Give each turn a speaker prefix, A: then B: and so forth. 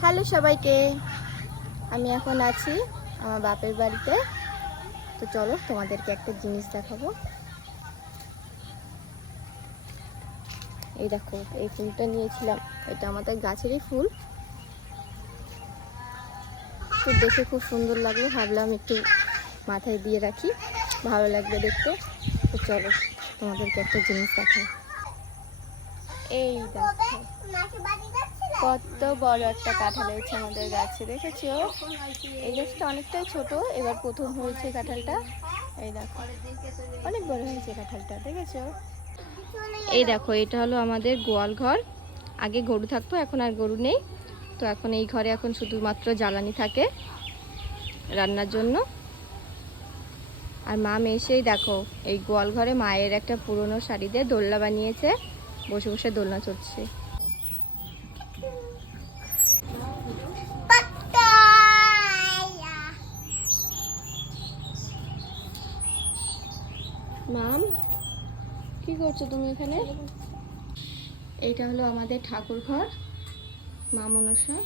A: Hello সবাইকে। আমি এখন আছি আমার বাপের বাড়িতে। তো চলো তোমাদেরকে একটা জিনিস দেখাবো। এই দেখো, এই ফুলটা নিয়েছিলাম। এটা আমাদের গাছেরই ফুল। তো দেখে খুব সুন্দর লাগল। ভাবলাম একটু মাথায় দিয়ে রাখি। ভালো লাগবে দেখতে। তো চলো তোমাদেরকে একটা জিনিস দেখাই। এই কত বড় একটা কাঁঠাল হয়েছে আমাদের গাছে, দেখেছ? এই গাছটা অনেকটাই ছোট, এবার প্রথম হয়েছে কাঁঠালটা। এই দেখো, অনেক বড় হয়েছে কাঁঠালটা, দেখেছ? এই দেখো, এটা হলো আমাদের গোয়াল ঘর। আগে গরু থাকতো, এখন আর গরু নেই। তো এখন এই ঘরে এখন শুধুমাত্র জ্বালানি থাকে রান্নার জন্য। আর মা এসেই দেখো, এই গোয়াল ঘরে মায়ের একটা পুরনো শাড়ি দিয়ে দোলনা বানিয়েছে। বসে বসে দোলনা চড়ছে। মাম কি করছ তুমি এখানে? এইটা হলো আমাদের ঠাকুর ঘর মা মনসা।